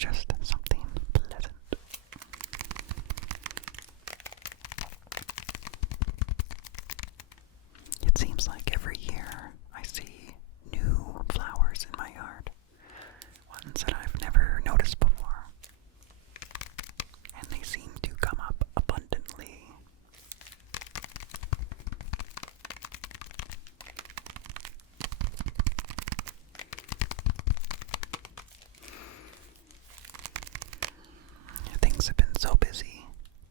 just something pleasant. It seems like every year I see new flowers in my yard, ones that I've never noticed before, and they seem to come up abundantly. Things have been so busy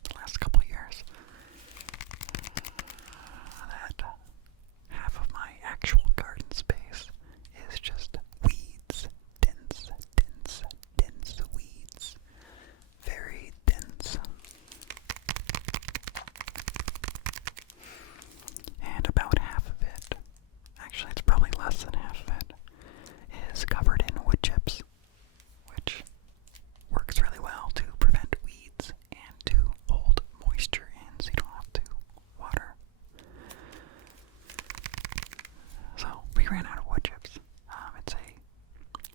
the last couple years that half of my actual garden space is just weeds. Dense, dense, dense weeds. Very dense. And about half of it, actually it's probably less than half of it, is covered in wood chips, which works really well to prevent weeds and to hold moisture in so you don't have to water. So we ran out of wood chips. It's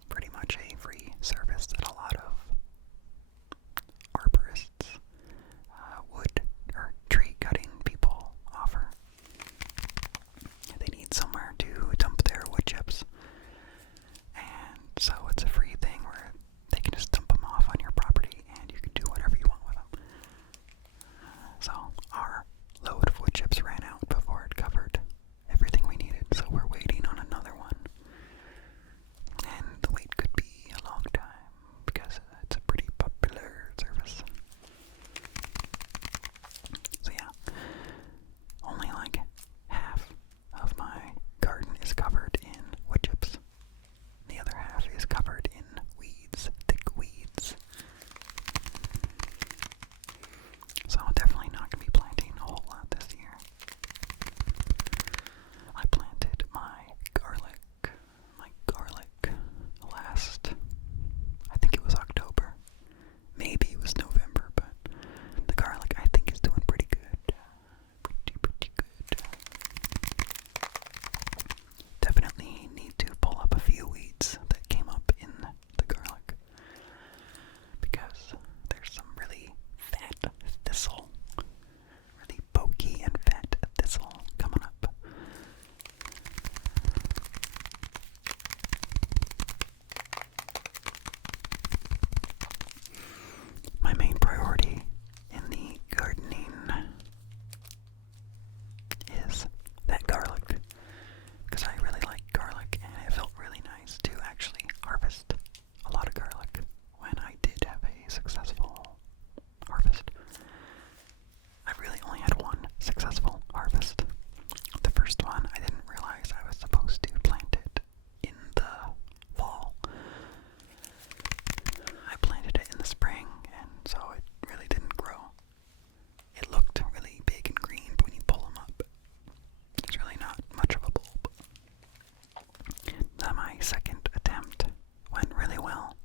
pretty much a free service that a lot of arborists, wood or tree cutting people offer. They need somewhere to dump their wood chips, and so it's a free thing where they can just dump them off on your property and you can do whatever you want with them. So our load of wood chips ran out before it covered everything we needed, so we're waiting on another one. And the wait could be a long time because it's a pretty popular service. So yeah, only like half of my garden is covered in wood chips. The other half is covered in weeds, thick weeds. So I'm definitely not going to be planting a whole lot this year. I planted my garlic last, I think it was October. Maybe it was November, but the garlic I think is doing pretty good. Pretty good. Definitely need to pull up a few weeds that came up in the garlic, because there's some really fat thistle, really pokey and fat thistle coming up. My main priority in the gardening is that garlic, because I really like garlic, and it felt really nice to actually harvest a lot of garlic when I did have a successful harvest. I really only had one successful harvest. The first one, I didn't realize I was supposed to plant it in the fall. I planted it in the spring, and so it really didn't grow. It looked really big and green, but when you pull them up, it's really not much of a bulb. Then my second attempt went really well.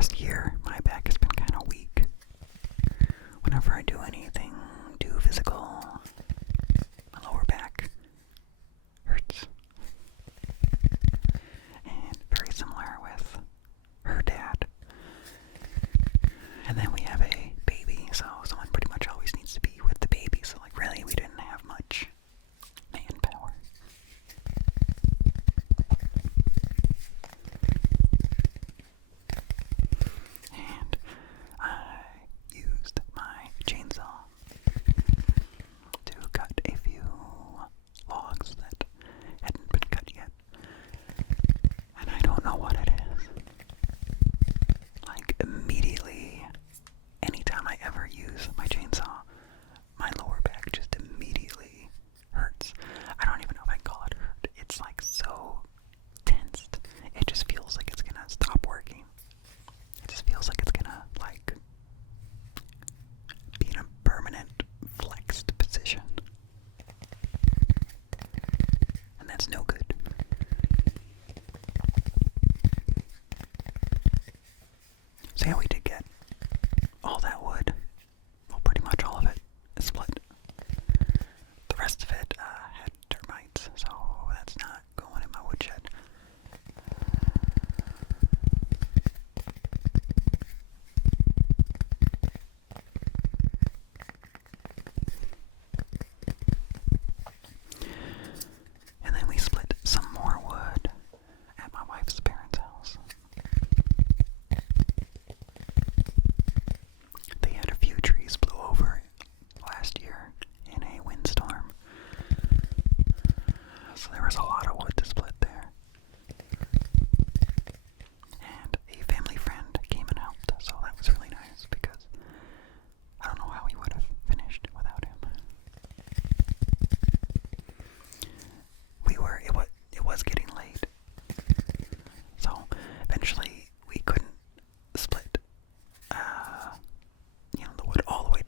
last year, my back has been kind of weak. Whenever I do anything too physical, my lower back hurts. And very similar with her dad. And then we have a baby, so someone pretty much always needs to be with the baby. So like really we didn't have much manpower. And I used my chainsaw to cut a few logs that hadn't been cut yet. And I don't know what it is. Like immediately, anytime I ever use my chainsaw, my lower back just immediately hurts. I don't even know if I can call it hurt. It's like so tensed. It just feels like it's gonna stop working. It just feels like it's gonna like be in a permanent flexed position. And that's no good. So yeah, we did get all that wood. Well, pretty much all of it is split. The rest of it had termites, so that's not going in my woodshed. And then we split some more wood at my wife's parents' house. They had a few trees blew over last year in a windstorm. So there was a lot of wood to split there. And a family friend came and helped, so that was really nice because I don't know how we would have finished without him. It was getting late. So eventually we couldn't split the wood all the way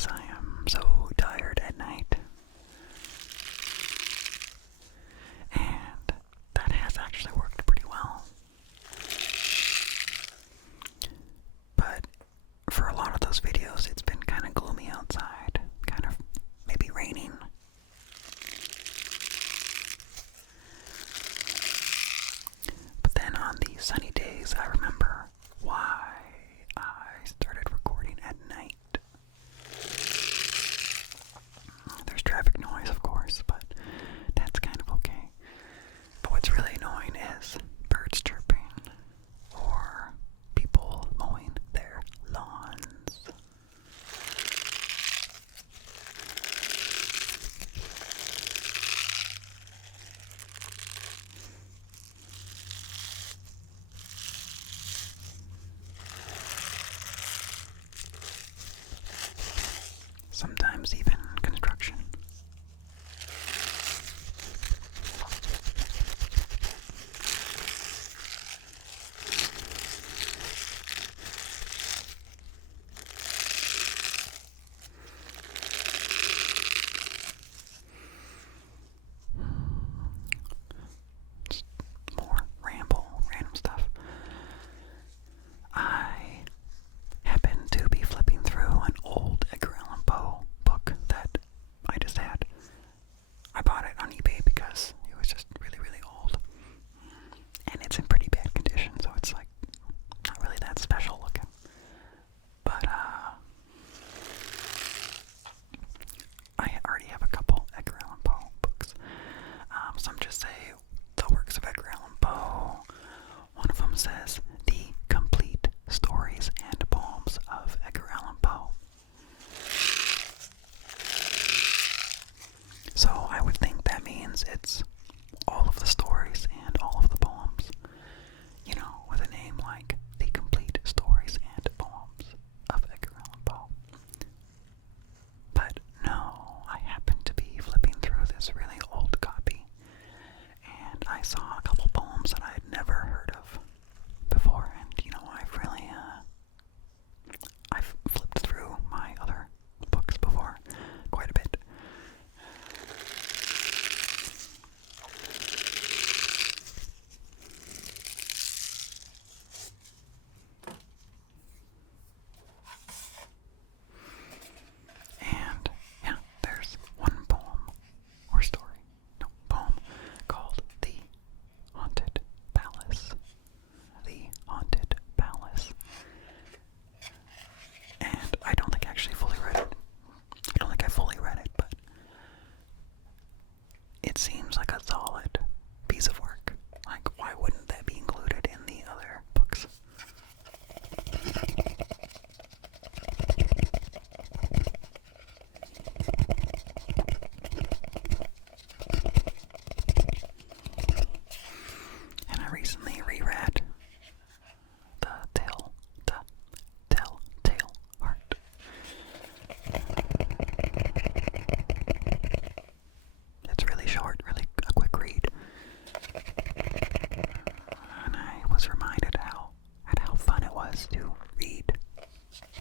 because I am so tired at night. And that has actually worked pretty well. But for a lot of those videos, it's been kind of gloomy outside, kind of maybe raining. But then on the sunny days, I remember why I started recording at night. There's traffic noise, of course, but that's kind of okay. But what's really annoying is birds chirping or people mowing their lawns. Sometimes even construction. Just more random stuff. I happen to be flipping through an old Edgar Allan Poe book that I just had. I bought it on eBay because it was just really, really old. And it's in pretty bad condition, so it's like not really that special looking. But I already have a couple Edgar Allan Poe books. Some just say the works of Edgar Allan Poe. One of them says the complete stories and poems of Edgar Allan Poe. So I would think that means it's all of the stories and all of the poems. You know, with a name like the complete stories and poems of Edgar Allan Poe. But no, I happened to be flipping through this really old copy, and I saw a couple poems that I had never heard of before, and you know, I've flipped through my other books before quite a bit. And yeah, there's one poem or story, no, poem called The Haunted Palace. The Haunted Palace. And I don't think I actually fully read it. I don't think I fully read it, but it seems like a solid piece of work. Like, why wouldn't that be included in the other books? And I recently reread the Telltale Heart. It's really short, really a quick read. And I was reminded at how fun it was to read.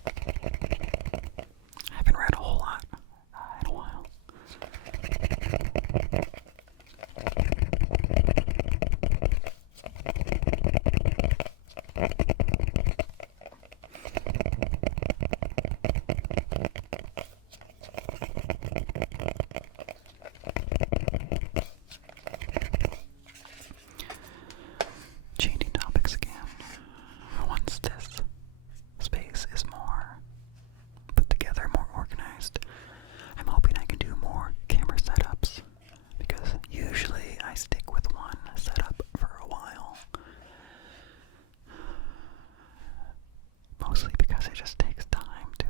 I haven't read a whole lot in a while. Changing topics again. Once this space is more put together, more organized, I'm hoping I can do more camera setups, because usually I stick with one setup for a while. Mostly because it just takes time to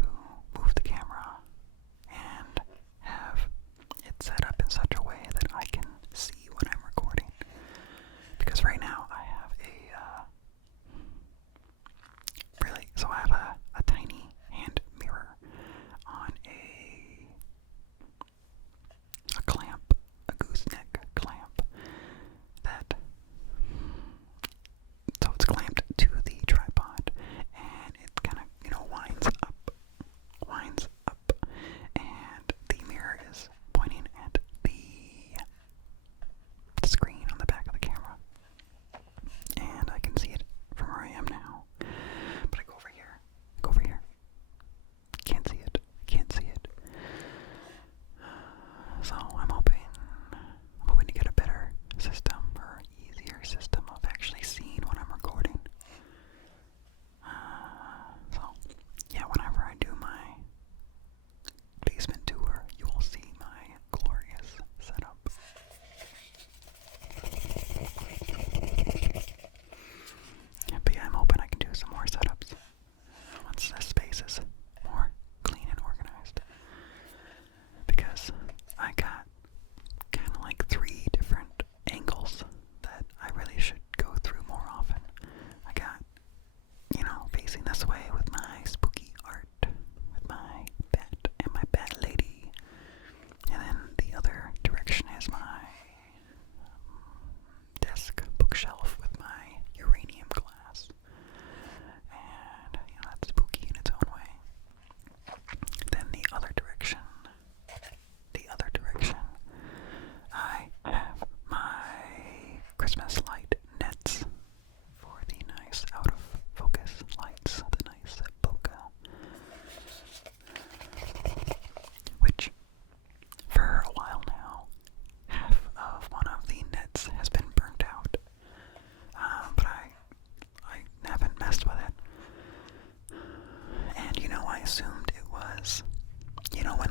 as, you know, when